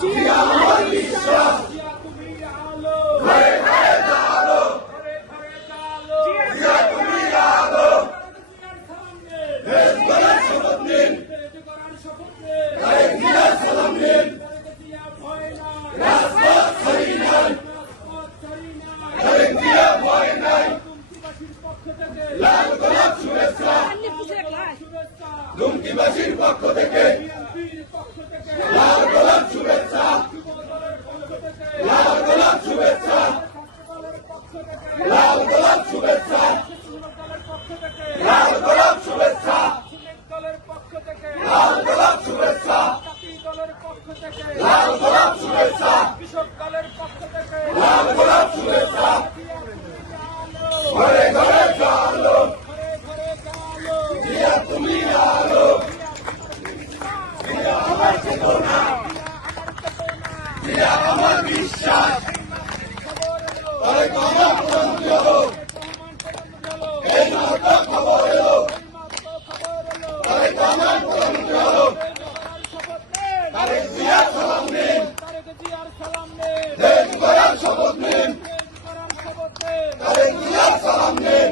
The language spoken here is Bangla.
জিয়া আমার বিশ্বাস লাল গোলাপ শুভেচ্ছা লুঙ্কিবাসীর পক্ষ থেকে লাল গোলাপ শুভেচ্ছা লাল গোলাপ শুভেচ্ছা লাল গোলাপ শুভেচ্ছা জালো দিয়া তুমি আলো দিয়া আমার চেতনা দিয়া আমার বিশ্বাস তবে কমা পর্যন্ত হোক এই নটা খবর এলো তবে কমা পর্যন্ত হোক তারেক জিয়া সালাম নেন দেশ গড়ার শপথ নেন তারেক জিয়া সালাম নেন